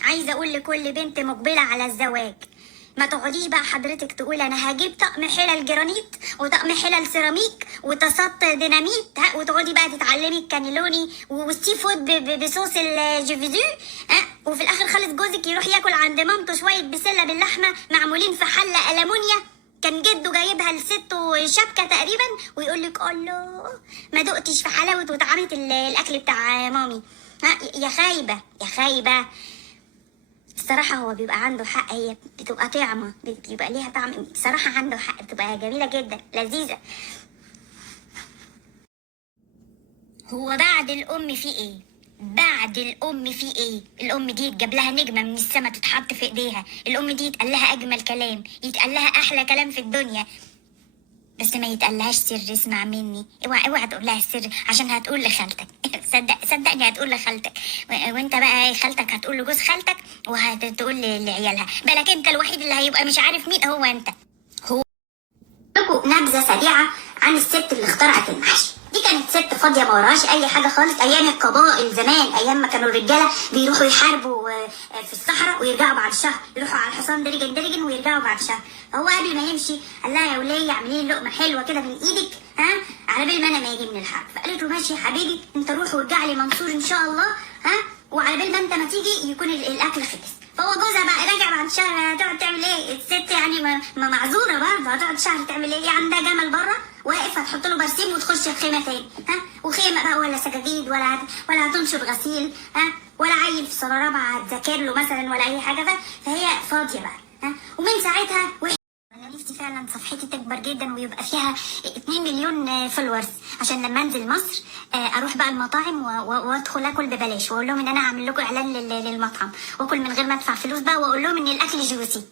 عايزه اقول لكل بنت مقبله على الزواج، ما تقعديش بقى حضرتك تقول انا هجيب طقم حلل جرانيت وطقم حلل سيراميك وطاسات ديناميت، وتقعدي بقى تتعلمي الكانيلوني والسي فود بصوص الجيفيزو، وفي الاخر خالص جوزك يروح ياكل عند مامته شويه بسله باللحمه معمولين في حله المونيا كان جده جايبها لسته شبكه تقريبا، ويقول لك الله ما دقتش في حلاوه وطعامه الاكل بتاع مامي. يا خايبه يا خايبه. الصراحة هو بيبقى عنده حق، هي بتبقى طعمة، بيبقى ليها طعم، بصراحة عنده حق، بتبقى جميلة جدا لذيذة. هو بعد الأم في إيه؟ بعد الأم في إيه؟ الأم دي يتجاب لها نجمة من السما تتحط في إيديها، الأم دي يتقال لها أجمل كلام، يتقال لها أحلى كلام في الدنيا، بس ما يتقالهاش سر. اسمع مني، اوعى اوعى تقول لها السر عشان هتقول لخالتك. صدقني هتقول لخالتك، وانت بقى خالتك هتقول لجوز خالتك وهتقول لعيالها، بالك انت الوحيد اللي هيبقى مش عارف مين هو انت. هو لكم نبذه سريعه عن الست اللي اخترعت المحشي. دي كانت ست فاضيه ما وراهاش اي حاجه خالص، ايام القبائل زمان، ايام ما كانوا الرجاله بيروحوا يحاربوا في الصحراء ويرجعوا بعد شهر، يروحوا على الحصان درجن درجن ويرجعوا بعد شهر. فهو قبل ما يمشي قال لها يا وليه اعملي لي لقمه حلوه كده من ايدك، على بال ما انا ما يجي من الحرب. فقالت له ماشي يا حبيبي، انت روح وارجع لي منصور ان شاء الله، وعلى بال ما انت ما تيجي يكون الاكل خلص. فهو جوزها بقى راجع بعد شهر، هتقعد تعمل ايه الست يعني؟ ما معذوره برضه، هتقعد شهر تعمل ايه؟ عندها جمل بره واقف هتحط له برسيم وتخش الخيمه تاني، وخيمه بقى ولا سجاجيد ولا هتنشر غسيل، ولا عيل في سنه رابعه هتذاكر له مثلا ولا اي حاجه، فهي فاضيه بقى، ومن ساعتها انا نفسي فعلا صفحتي تكبر جدا ويبقى فيها 2 مليون فولورز، عشان لما انزل مصر اروح بقى المطاعم وادخل اكل ببلاش، واقول لهم ان انا هعمل لكم اعلان للمطعم، واكل من غير ما ادفع فلوس بقى، واقول لهم ان الاكل جوسي.